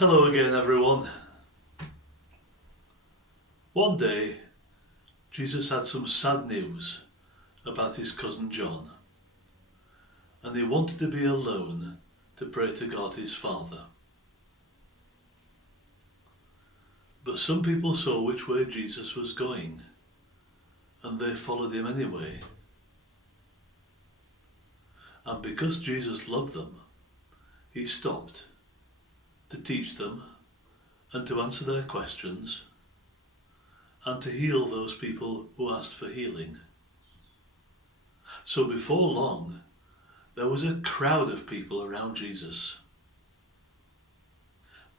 Hello again, everyone. One day, Jesus had some sad news about his cousin John, and he wanted to be alone to pray to God his Father. But some people saw which way Jesus was going, and they followed him anyway. And because Jesus loved them, he stopped to teach them and to answer their questions and to heal those people who asked for healing. So before long, there was a crowd of people around Jesus.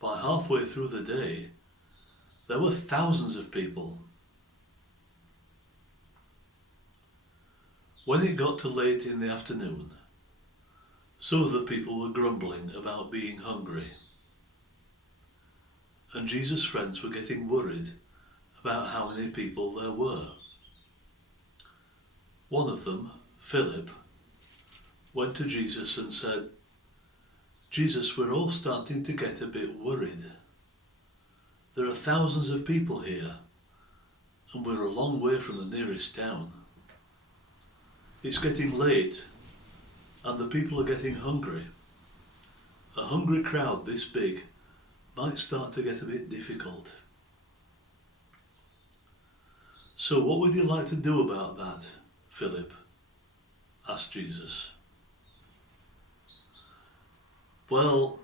By halfway through the day, there were thousands of people. When it got to late in the afternoon, some of the people were grumbling about being hungry. And Jesus' friends were getting worried about how many people there were. One of them, Philip, went to Jesus and said, "Jesus, we're all starting to get a bit worried. There are thousands of people here, and we're a long way from the nearest town. It's getting late, and the people are getting hungry. A hungry crowd this big might start to get a bit difficult. So what would you like to do about that, Philip?" asked Jesus. "Well,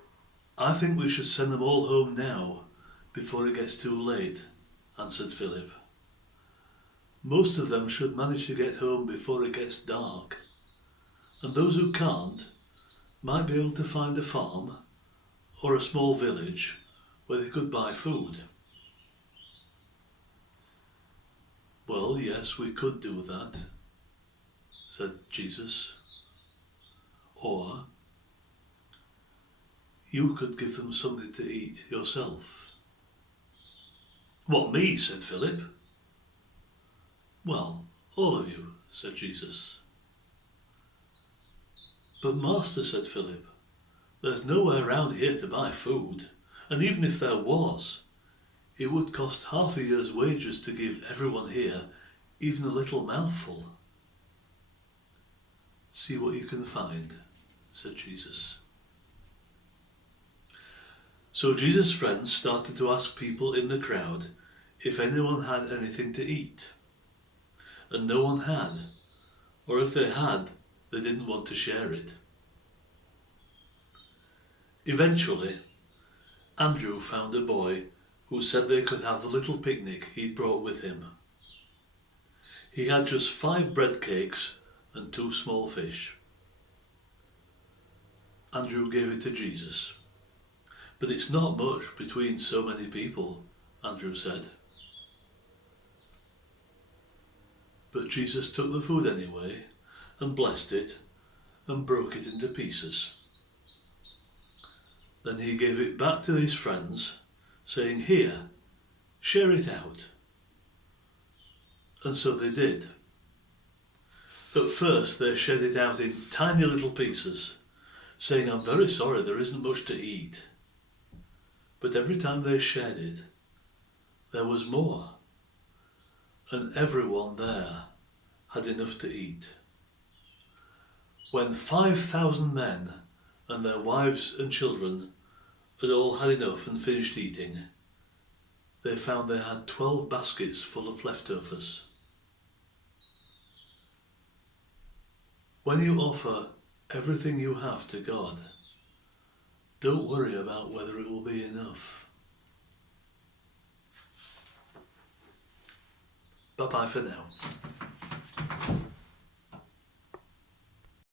I think we should send them all home now, before it gets too late," answered Philip. "Most of them should manage to get home before it gets dark, and those who can't might be able to find a farm or a small village where they could buy food." "Well, yes, we could do that," said Jesus. "Or you could give them something to eat yourself." "What, me?" said Philip. "Well, all of you," said Jesus. "But Master," said Philip, "there's nowhere round here to buy food, and even if there was, it would cost half a year's wages to give everyone here even a little mouthful." "See what you can find," said Jesus. So Jesus' friends started to ask people in the crowd if anyone had anything to eat. And no one had, or if they had, they didn't want to share it. Eventually, Andrew found a boy who said they could have the little picnic he'd brought with him. He had just 5 bread cakes and 2 small fish. Andrew gave it to Jesus. "But it's not much between so many people," Andrew said. But Jesus took the food anyway and blessed it and broke it into pieces. Then he gave it back to his friends, saying, "Here, share it out." And so they did. At first they shared it out in tiny little pieces, saying, "I'm very sorry there isn't much to eat." But every time they shared it, there was more, and everyone there had enough to eat. When 5,000 men and their wives and children had all had enough and finished eating, they found they had 12 baskets full of leftovers. When you offer everything you have to God, don't worry about whether it will be enough. Bye-bye for now.